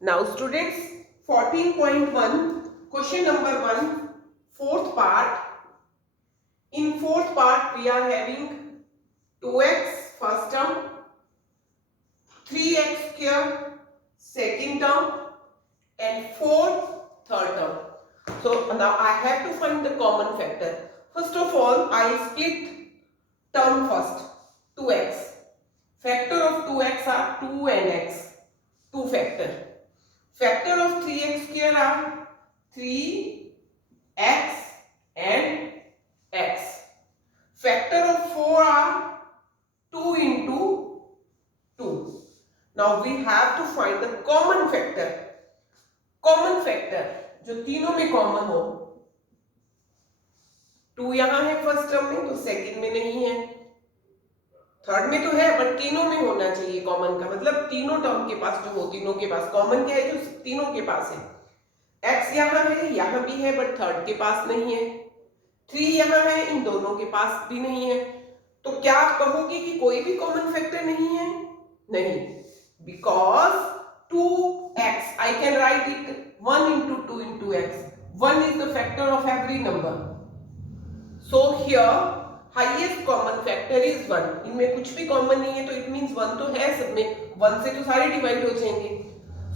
Now students, 14.1 question number 1, fourth part. In fourth part we are having 2x first term, 3x square second term and 4 third term. So now I have to find the common factor. First of all, I split term first, 2x. Factor of 2x are 2 and x, 2 factor. Factor of 3x square are 3x and x. Factor of 4 are 2 into 2. Now we have to find the common factor. Common factor जो तीनों में common हो. 2 यहां है first term में, तो second में नहीं है, थर्ड में तो है, बट तीनों में होना चाहिए कॉमन का मतलब तीनों टर्म के पास जो हो, तीनों के पास कॉमन क्या है जो तीनों के पास है. x यहां है, यहां भी है, बट थर्ड के पास नहीं है. 3 यहां है, इन दोनों के पास भी नहीं है. तो क्या आप कहोगे कि कोई भी कॉमन फैक्टर नहीं है? नहीं, because 2x I can write it 1 into 2 into x. 1 is the factor of every number. So here highest common factor is 1. इनमें कुछ भी कॉमन नहीं है तो इट मींस 1 तो है सब में, 1 से तो सारे डिवाइड हो जाएंगे.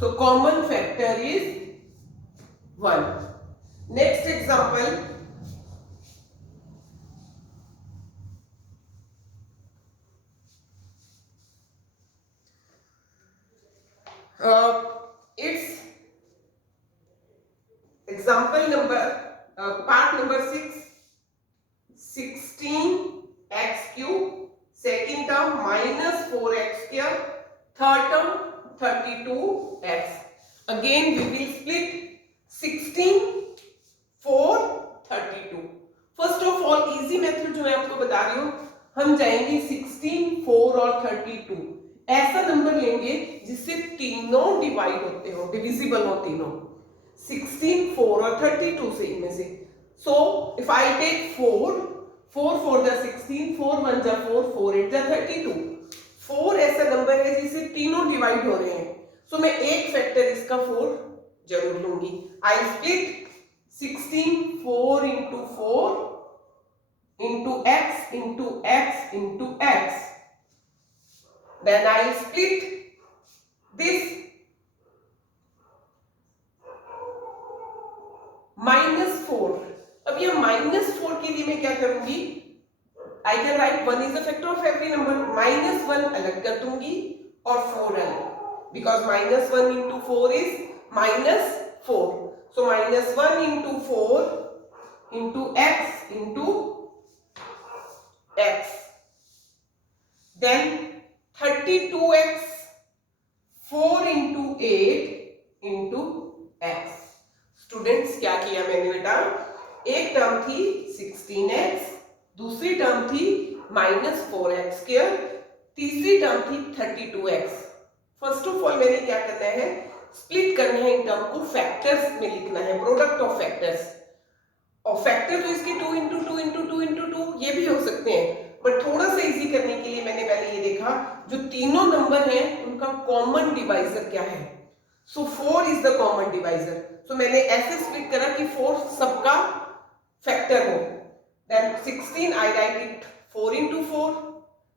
So common factor is 1. Next example, it's example number part number 6, 16x cube second term minus 4x square third term 32x. Again we will split 16 4 32. First of all easy method जो मैं आपको बता रही हूं, हम जाएंगे 16 4 और 32. ऐसा नंबर लेंगे जिससे तीनों डिवाइड होते हो, डिविजिबल हो तीनों. 16 4 और 32 से इनमें से. सो इफ आई टेक 4 4 जा 16, 4 1 जा 4, 4 8 जा 32. 4 ऐसा नंबर है जिससे तीनों डिवाइड हो रहे हैं. सो मैं एक फैक्टर इसका 4 जरूर लूंगी. आई split 16 4 into 4 into x into x into x. Then I split this -4. अब ये -4 के लिए मैं क्या करूंगी, I can write 1 is the factor of every number. -1 अलग कर दूंगी और 4 अलग, because -1 into 4 is -4. So -1 into 4 into x into x. Then 32x 4 into 8 into x. Students क्या किया मैंने बेटा, एक टर्म थी 16x, दूसरी टर्म थी -4x स्क्वायर, तीसरी टर्म थी 32x. फर्स्ट ऑफ ऑल मैंने क्या करना है, स्प्लिट करना है इन टर्म को, फैक्टर्स में लिखना है, प्रोडक्ट ऑफ फैक्टर्स. और फैक्टर तो इसके 2 into 2 into 2 into 2 ये भी हो सकते हैं, बट थोड़ा सा इजी करने के लिए मैंने पहले ये देखा जो तीनों नंबर हैं उनका कॉमन डिवाइजर क्या है. So 4 is the common divisor. So मैंने ऐसे स्प्लिट करा कि 4 सबका फैक्टर हो. Then 16 I write it 4 into 4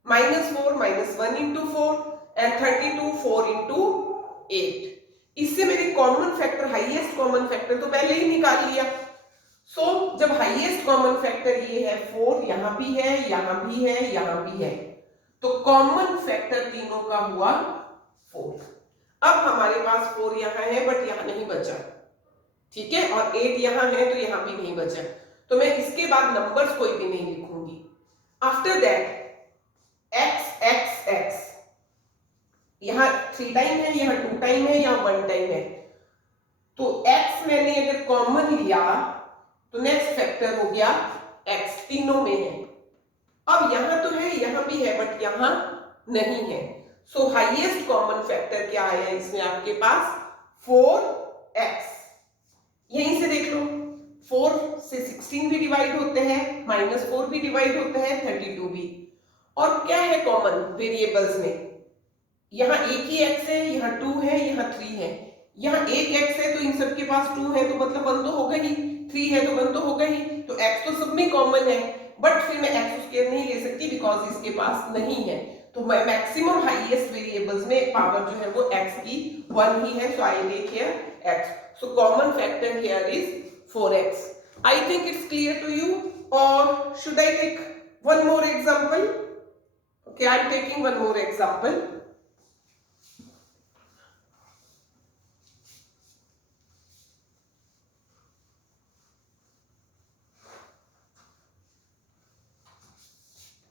-4 -1 into 4 and 32 4 into 8. इससे मेरे common factor, highest common factor तो पहले ही निकाल लिया. सो जब हाईएस्ट कॉमन फैक्टर ये है 4, यहां भी है, यहां भी है, यहां भी है, तो कॉमन फैक्टर तीनों का हुआ 4. अब हमारे पास 4 यहां है बट यहां नहीं बचा, ठीक है, और 8 यहां है तो यहां भी नहीं बचा, तो मैं इसके बाद नंबर्स कोई भी नहीं लिखूंगी. After that x x x, यहां 3 टाइम है, यहां 2 टाइम है, यहां 1 टाइम है, तो x मैंने अगर कॉमन लिया तो नेक्स्ट फैक्टर हो गया x, तीनों में है. अब यहां तो है, यहां भी है, बट यहां नहीं है. सो हाईएस्ट कॉमन फैक्टर क्या आया इसमें आपके पास, 4x. यहीं से देख लो, 4 से 16 भी डिवाइड होते हैं, -4 भी डिवाइड होते हैं, 32 भी. और क्या है कॉमन वेरिएबल्स में, यहां एक ही x है, यहां 2 है, यहां 3 है. यहाँ एक x है तो इन सबके पास 2 है तो मतलब 1 तो होगा ही, 3 है तो 1 तो होगा ही, तो x तो सब में कॉमन है, बट फिर मैं x स्क्वायर नहीं ले सकती बिकॉज इसके पास नहीं है, तो मैं मैक्सिमम हाईएस्ट वेरिएबल्स में पावर जो है वो x की 1 ही है, so I take here x. So common factor here is 4x. I think it's clear to you, or should I take one more example? Okay, I'm taking one more example.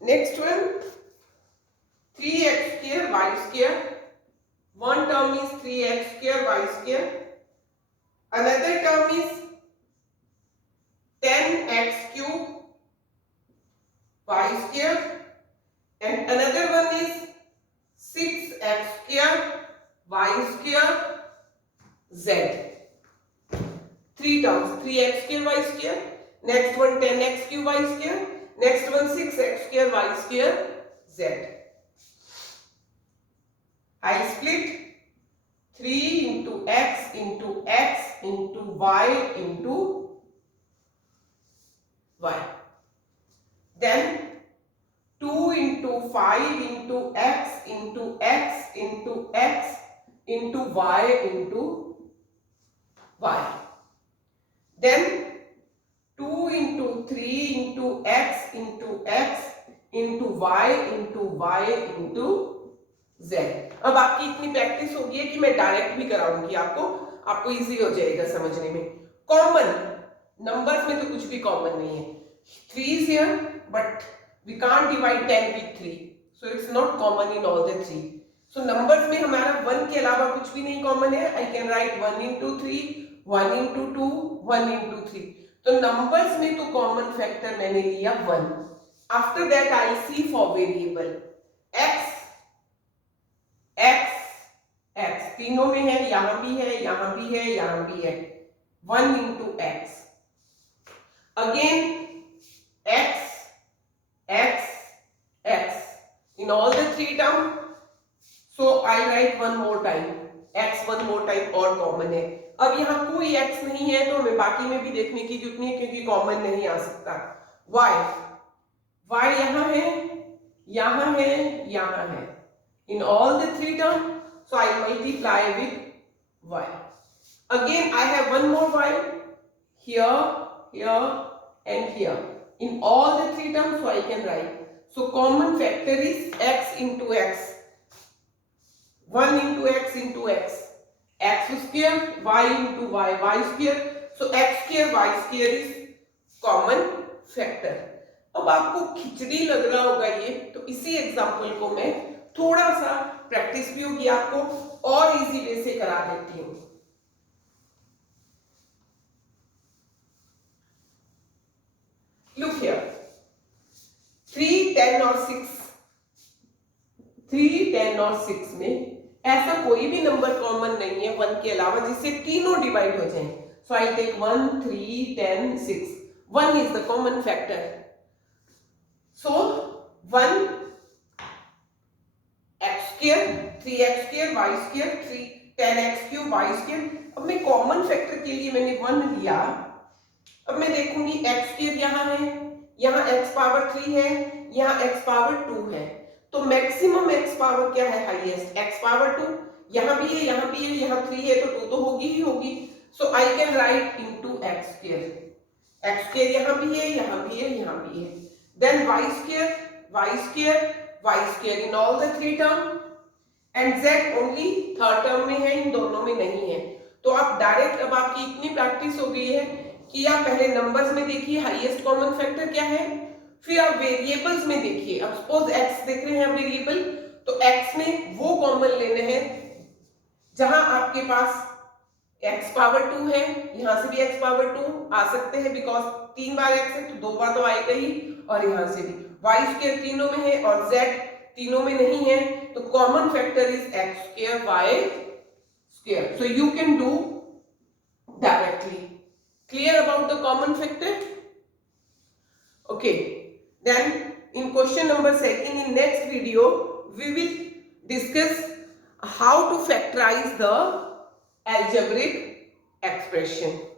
Next one, 3x square y square. One term is 3x square y square. Another term is 10x cube y square. And another one is 6x square y square z. Three terms, 3x square y square. Next one 10x cube y square. Next one 6x square y square z. I split 3 into x into y into y. Then 2 into 5 into x into x into x into y into y. Then 2 into 3 into x into x into y into y into z. अब आपकी इतनी practice होगी है कि मैं direct भी कराऊंगी आपको easy हो जाएगा समझने में. कॉमन नंबर्स में तो कुछ भी कॉमन नहीं है. 3 is here but we can't divide 10 with 3, so it's not common in all the 3. So numbers में हमारा 1 के अलावा कुछ भी नहीं कॉमन है. I can write 1 into 3, 1 into 2, 1 into 3. तो नंबर्स में तो कॉमन फैक्टर मैंने लिया 1. After that I see for variable x तीनों में है, यहां भी है, यहां भी है, यहां भी है. 1 into x. Again x in all the 3 terms. So I write one more time x one more time और कॉमन है. अब यहाँ कोई x नहीं है तो हमें बाकी में भी देखने की जरूरत नहीं है क्योंकि कॉमन नहीं आ सकता. y यहाँ है, यहाँ है, यहाँ है. In all the 3 terms, so I multiply with y. Again I have one more y here, here and here. In all the 3 terms, so I can write. So common factor is x into x. 1 into x into x. X square, y into y, y square. So x square, y square is common factor. अब आपको खिचड़ी लग रहा होगा ये, तो इसी example को मैं थोड़ा सा प्रैक्टिस भी होगी आपको और इजी वे से करा देती हूँ. Look here, 3, 10 और 6. 3, 10 और 6 में ऐसा कोई भी नंबर कॉमन नहीं है 1 के अलावा जिससे तीनों डिवाइड हो जाएं. सो I take 1, 3, 10, 6. 1 is the common factor. So 1 x square, 3x square, y square, 10x cube, y square. अब मैं कॉमन फैक्टर के लिए मैंने 1 लिया. अब मैं देखूंगी x square यहाँ है, यहाँ x पावर 3 है, यहाँ x पावर 2 है. तो मैक्सिमम x पावर क्या है? Highest x power 2. यहाँ भी है, यहाँ भी है, यहाँ 3 है तो 2 तो होगी ही होगी. So I can write into x square. x square यहाँ भी है, यहाँ भी है, यहाँ भी है. Then y square, y square, y square in all the 3 terms and z only third term में है, इन दोनों में नहीं है. तो आप डायरेक्ट, अब आपकी इतनी प्रैक्टिस हो गई है कि आप पहले नंबर्स में देखिए हाईएस्ट कॉमन फैक्टर क्या है, फिर आप वेरिएबल्स में देखिए. अब सपोज x देख रहे हैं वेरिएबल, तो x में वो कॉमन लेने हैं जहां आपके पास x पावर 2 है. यहां से भी x पावर 2 आ सकते हैं बिकॉज 3 बार x है तो 2 बार तो आएगा ही, और यहां से भी y स्क्वायर तीनों में है और z तीनों में नहीं है, तो common factor is x square y square. So you can do directly. Clear about the common factor? Okay. Then in question number 2, in next video we will discuss how to factorize the algebraic expression.